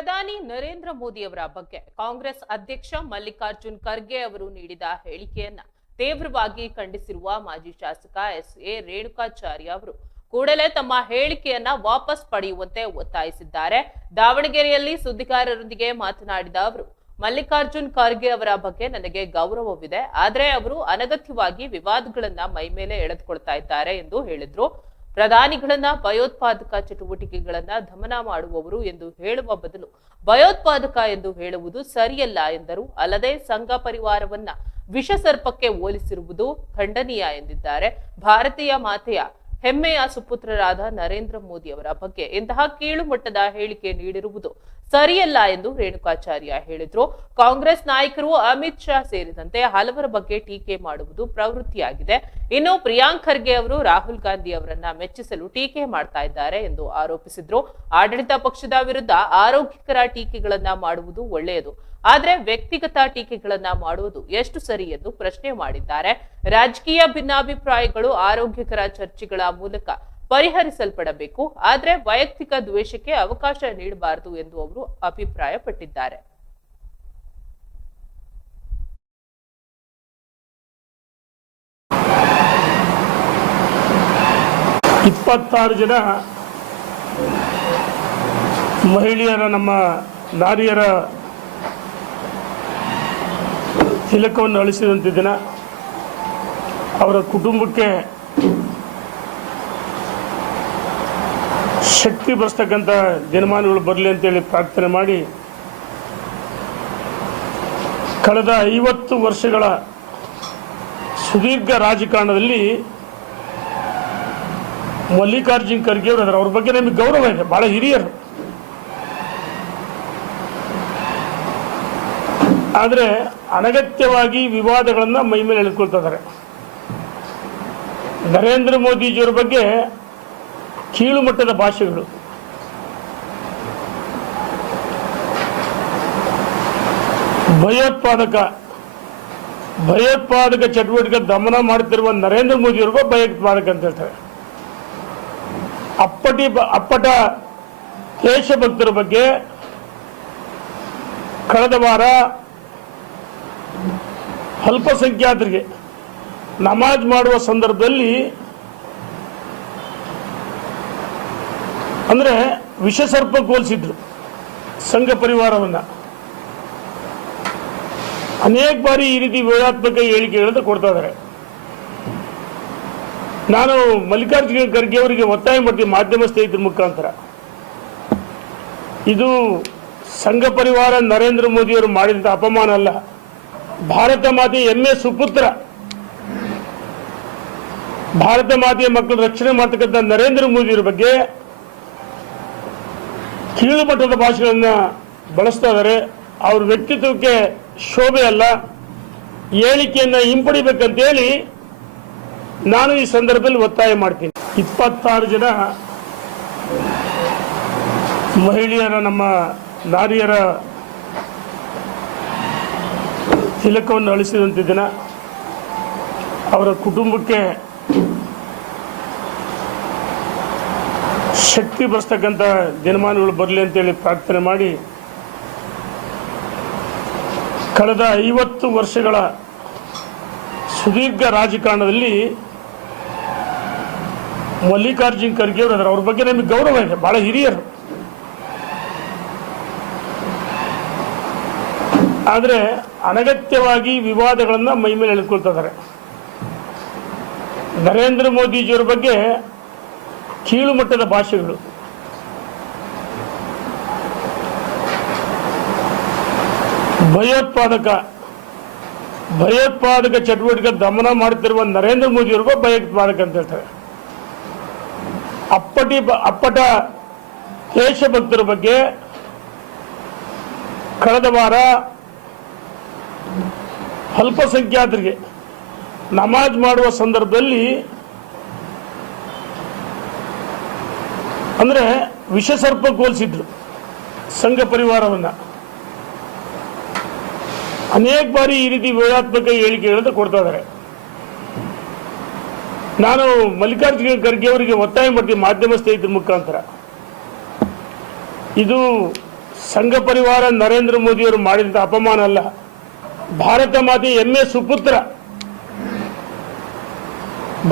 ಪ್ರಧಾನಿ ನರೇಂದ್ರ ಮೋದಿ ಅವರ ಬಗ್ಗೆ ಕಾಂಗ್ರೆಸ್ ಅಧ್ಯಕ್ಷ ಮಲ್ಲಿಕಾರ್ಜುನ್ ಖರ್ಗೆ ಅವರು ನೀಡಿದ ಹೇಳಿಕೆಯನ್ನ ತೀವ್ರವಾಗಿ ಖಂಡಿಸಿರುವ ಮಾಜಿ ಶಾಸಕ ಎಸ್.ಎ. ರೇಣುಕಾಚಾರ್ಯ ಅವರು ಕೂಡಲೇ ತಮ್ಮ ಹೇಳಿಕೆಯನ್ನ ವಾಪಸ್ ಪಡೆಯುವಂತೆ ಒತ್ತಾಯಿಸಿದ್ದಾರೆ. ದಾವಣಗೆರೆಯಲ್ಲಿ ಸುದ್ದಿಗಾರರೊಂದಿಗೆ ಮಾತನಾಡಿದ ಅವರು, ಮಲ್ಲಿಕಾರ್ಜುನ್ ಖರ್ಗೆ ಅವರ ಬಗ್ಗೆ ನನಗೆ ಗೌರವವಿದೆ, ಆದರೆ ಅವರು ಅನಗತ್ಯವಾಗಿ ವಿವಾದಗಳನ್ನ ಮೈಮೇಲೆ ಎಳೆದುಕೊಳ್ತಾ ಇದ್ದಾರೆ ಎಂದು ಹೇಳಿದ್ರು. ಪ್ರಧಾನಿಗಳನ್ನ ಭಯೋತ್ಪಾದಕ ಚಟುವಟಿಕೆಗಳನ್ನ ದಮನ ಮಾಡುವವರು ಎಂದು ಹೇಳುವ ಬದಲು ಭಯೋತ್ಪಾದಕ ಎಂದು ಹೇಳುವುದು ಸರಿಯಲ್ಲ ಎಂದರು. ಅಲ್ಲದೆ ಸಂಘ ಪರಿವಾರವನ್ನ ವಿಷಸರ್ಪಕ್ಕೆ ಹೋಲಿಸಿರುವುದು ಖಂಡನೀಯ ಎಂದಿದ್ದಾರೆ. ಭಾರತೀಯ ಮಾತೆಯ ಹೆಮ್ಮೆಯ ಸುಪುತ್ರರಾದ ನರೇಂದ್ರ ಮೋದಿ ಅವರ ಬಗ್ಗೆ ಇಂತಹ ಕೀಳು ಮಟ್ಟದ ಹೇಳಿಕೆ ನೀಡಿರುವುದು ಸರಿಯಲ್ಲ ಎಂದು ರೇಣುಕಾಚಾರ್ಯ ಹೇಳಿದ್ರು. ಕಾಂಗ್ರೆಸ್ ನಾಯಕರು ಅಮಿತ್ ಶಾ ಸೇರಿದಂತೆ ಹಲವರ ಬಗ್ಗೆ ಟೀಕೆ ಮಾಡುವುದು ಪ್ರವೃತ್ತಿಯಾಗಿದೆ. ಇನ್ನು ಪ್ರಿಯಾಂಕ್ ಖರ್ಗೆ ಅವರು ರಾಹುಲ್ ಗಾಂಧಿ ಅವರನ್ನ ಮೆಚ್ಚಿಸಲು ಟೀಕೆ ಮಾಡ್ತಾ ಇದ್ದಾರೆ ಎಂದು ಆರೋಪಿಸಿದ್ರು. ಆಡಳಿತ ಪಕ್ಷದ ವಿರುದ್ಧ ಆರೋಗ್ಯಕರ ಟೀಕೆಗಳನ್ನ ಮಾಡುವುದು ಒಳ್ಳೆಯದು, ಆದ್ರೆ ವ್ಯಕ್ತಿಗತ ಟೀಕೆಗಳನ್ನ ಮಾಡುವುದು ಎಷ್ಟು ಸರಿ ಎಂದು ಪ್ರಶ್ನೆ ಮಾಡಿದ್ದಾರೆ. ರಾಜಕೀಯ ಭಿನ್ನಾಭಿಪ್ರಾಯಗಳು ಆರೋಗ್ಯಕರ ಚರ್ಚೆಗಳ ಮೂಲಕ ಪರಿಹರಿಸಲ್ಪಡಬೇಕು, ಆದ್ರೆ ವೈಯಕ್ತಿಕ ದ್ವೇಷಕ್ಕೆ ಅವಕಾಶ ನೀಡಬಾರದು ಎಂದು ಅವರು ಅಭಿಪ್ರಾಯಪಟ್ಟಿದ್ದಾರೆ. 26 ಜನ ಮಹಿಳೆಯರ, ನಮ್ಮ ನಾರಿಯರ ತಿಲಕವನ್ನು ಅಳಿಸಿದಂಥ ದಿನ, ಅವರ ಕುಟುಂಬಕ್ಕೆ ಶಕ್ತಿ ಬರ್ತಕ್ಕಂಥ ದಿನಮಾನಗಳು ಬರಲಿ ಅಂತೇಳಿ ಪ್ರಾರ್ಥನೆ ಮಾಡಿ, ಕಳೆದ 50 ವರ್ಷಗಳ ಸುದೀರ್ಘ ರಾಜಕಾರಣದಲ್ಲಿ ಮಲ್ಲಿಕಾರ್ಜುನ್ ಖರ್ಗೆ ಅವರು ಅವ್ರ ಬಗ್ಗೆ ನಮಗೆ ಗೌರವ ಇದೆ, ಬಹಳ ಹಿರಿಯರು. ಆದರೆ ಅನಗತ್ಯವಾಗಿ ವಿವಾದಗಳನ್ನು ಮೈ ಮೇಲೆ ಎಳೆದುಕೊಳ್ತಾ ಇದ್ದಾರೆ. ನರೇಂದ್ರ ಮೋದಿಜಿಯವರ ಬಗ್ಗೆ ಕೀಳು ಮಟ್ಟದ ಭಾಷೆಗಳು, ಭಯೋತ್ಪಾದಕ ಚಟುವಟಿಕೆ ದಮನ ಮಾಡುತ್ತಿರುವ ನರೇಂದ್ರ ಮೋದಿಯವರಿಗೂ ಭಯೋತ್ಪಾದಕ ಅಂತ ಹೇಳ್ತಾರೆ. ಅಪ್ಪಟ ದೇಶಭಕ್ತರ ಬಗ್ಗೆ ಕಳೆದ ವಾರ ಅಲ್ಪಸಂಖ್ಯಾತರಿಗೆ ನಮಾಜ್ ಮಾಡುವ ಸಂದರ್ಭದಲ್ಲಿ ಅಂದ್ರೆ ವಿಷಸರ್ಪಕ್ಕೆ ಹೋಲಿಸಿದ್ರು ಸಂಘ ಪರಿವಾರವನ್ನ. ಅನೇಕ ಬಾರಿ ಈ ರೀತಿ ವಿವಾದಾತ್ಮಕ ಹೇಳಿಕೆಗಳನ್ನು ಕೊಡ್ತಾ ಇದ್ದಾರೆ. ನಾನು ಮಲ್ಲಿಕಾರ್ಜುನ್ ಖರ್ಗೆ ಅವರಿಗೆ ಒತ್ತಾಯ ಮಾಡ್ತೀನಿ ಮಾಧ್ಯಮ ಸ್ನೇಹಿತರ ಮುಖಾಂತರ, ಇದು ಸಂಘ ಪರಿವಾರ ನರೇಂದ್ರ ಮೋದಿ ಅವರು ಮಾಡಿದಂಥ ಅಪಮಾನ ಅಲ್ಲ. ಭಾರತ ಮಾತೆಯ ಹೆಮ್ಮೆ ಸುಪುತ್ರ, ಭಾರತ ಮಾತೆಯ ಮಕ್ಕಳ ರಕ್ಷಣೆ ಮಾಡ್ತಕ್ಕಂಥ ನರೇಂದ್ರ ಮೋದಿಯವರ ಬಗ್ಗೆ ಕೀಳು ಮಟ್ಟದ ಭಾಷೆಗಳನ್ನ ಬಳಸ್ತಾ ಇದ್ದಾರೆ. ಅವ್ರ ವ್ಯಕ್ತಿತ್ವಕ್ಕೆ ಶೋಭೆ ಅಲ್ಲ. ಹೇಳಿಕೆಯನ್ನ ಹಿಂಪಡಿಬೇಕಂತೇಳಿ ನಾನು ಈ ಸಂದರ್ಭದಲ್ಲಿ ಒತ್ತಾಯ ಮಾಡ್ತೀನಿ. 26 ಜನ ಮಹಿಳೆಯರ, ನಮ್ಮ ನಾರಿಯರ ತಿಲಕವನ್ನು ಅಳಿಸಿದಂಥ ದಿನ, ಅವರ ಕುಟುಂಬಕ್ಕೆ ಶಕ್ತಿ ಬರ್ತಕ್ಕಂಥ ದಿನಮಾನಗಳು ಬರಲಿ ಅಂತೇಳಿ ಪ್ರಾರ್ಥನೆ ಮಾಡಿ, ಕಳೆದ 50 ವರ್ಷಗಳ ಸುದೀರ್ಘ ರಾಜಕಾರಣದಲ್ಲಿ ಮಲ್ಲಿಕಾರ್ಜುನ್ ಖರ್ಗೆ ಅವರು ಅವ್ರ ಬಗ್ಗೆ ನಮಗೆ ಗೌರವ ಇದೆ, ಬಹಳ ಹಿರಿಯರು. ಆದರೆ ಅನಗತ್ಯವಾಗಿ ವಿವಾದಗಳನ್ನು ಮೈ ಮೇಲೆ ಎಳೆದುಕೊಳ್ತಾ ಇದ್ದಾರೆ. ನರೇಂದ್ರ ಮೋದಿಜಿಯವರ ಬಗ್ಗೆ ಕೀಳು ಮಟ್ಟದ ಭಾಷೆಗಳು, ಭಯೋತ್ಪಾದಕ ಚಟುವಟಿಕೆ ದಮನ ಮಾಡುತ್ತಿರುವ ನರೇಂದ್ರ ಮೋದಿಯವರಿಗೂ ಭಯೋತ್ಪಾದಕ ಅಂತ ಹೇಳ್ತಾರೆ. ಅಪ್ಪಟ ದೇಶಭಕ್ತರ ಬಗ್ಗೆ ಕಳೆದ ವಾರ ಅಲ್ಪಸಂಖ್ಯಾತರಿಗೆ ನಮಾಜ್ ಮಾಡುವ ಸಂದರ್ಭದಲ್ಲಿ ಅಂದ್ರೆ ವಿಷಸರ್ಪಕ್ಕೆ ಹೋಲಿಸಿದ್ರು ಸಂಘ ಪರಿವಾರವನ್ನ. ಅನೇಕ ಬಾರಿ ಈ ರೀತಿ ವಿವಾದಾತ್ಮಕ ಹೇಳಿಕೆಗಳನ್ನು ಕೊಡ್ತಾ ಇದ್ದಾರೆ. ನಾನು ಮಲ್ಲಿಕಾರ್ಜುನ್ ಖರ್ಗೆ ಅವರಿಗೆ ಒತ್ತಾಯ ಮಾಡ್ತೀನಿ ಮಾಧ್ಯಮ ಸ್ನೇಹಿತರ ಮುಖಾಂತರ, ಇದು ಸಂಘ ಪರಿವಾರ ನರೇಂದ್ರ ಮೋದಿಯವರು ಮಾಡಿದಂಥ ಅಪಮಾನ ಅಲ್ಲ. ಭಾರತ ಮಾತೆ ಹೆಮ್ಮೆ ಸುಪುತ್ರ,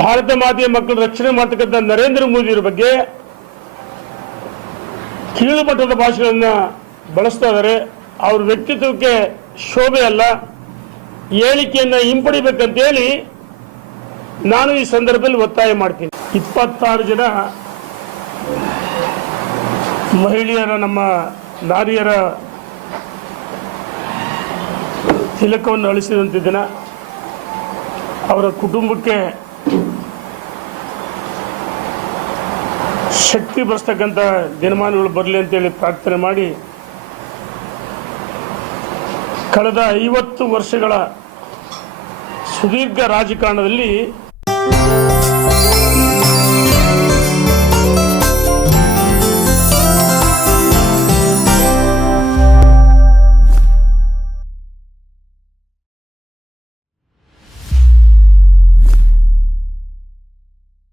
ಭಾರತ ಮಾತೆಯ ಮಕ್ಕಳು ರಕ್ಷಣೆ ಮಾಡ್ತಕ್ಕಂಥ ನರೇಂದ್ರ ಮೋದಿಯವರ ಬಗ್ಗೆ ಕೀಳು ಮಟ್ಟದ ಭಾಷೆಗಳನ್ನ ಬಳಸ್ತಾ ಇದ್ದಾರೆ. ಅವ್ರ ವ್ಯಕ್ತಿತ್ವಕ್ಕೆ ಶೋಭೆ ಅಲ್ಲ, ಹೇಳಿಕೆಯನ್ನ ಹಿಂಪಡಿಬೇಕಂತೇಳಿ ನಾನು ಈ ಸಂದರ್ಭದಲ್ಲಿ ಒತ್ತಾಯ ಮಾಡ್ತೀನಿ. 26 ಜನ ಮಹಿಳೆಯರ, ನಮ್ಮ ನಾರಿಯರ ತಿಲಕವನ್ನು ಅಳಿಸಿದಂಥ ದಿನ, ಅವರ ಕುಟುಂಬಕ್ಕೆ ಶಕ್ತಿ ಬರ್ತಕ್ಕಂಥ ದಿನಮಾನಗಳು ಬರಲಿ ಅಂತೇಳಿ ಪ್ರಾರ್ಥನೆ ಮಾಡಿ, ಕಳೆದ 50 ವರ್ಷಗಳ ಸುದೀರ್ಘ ರಾಜಕಾರಣದಲ್ಲಿ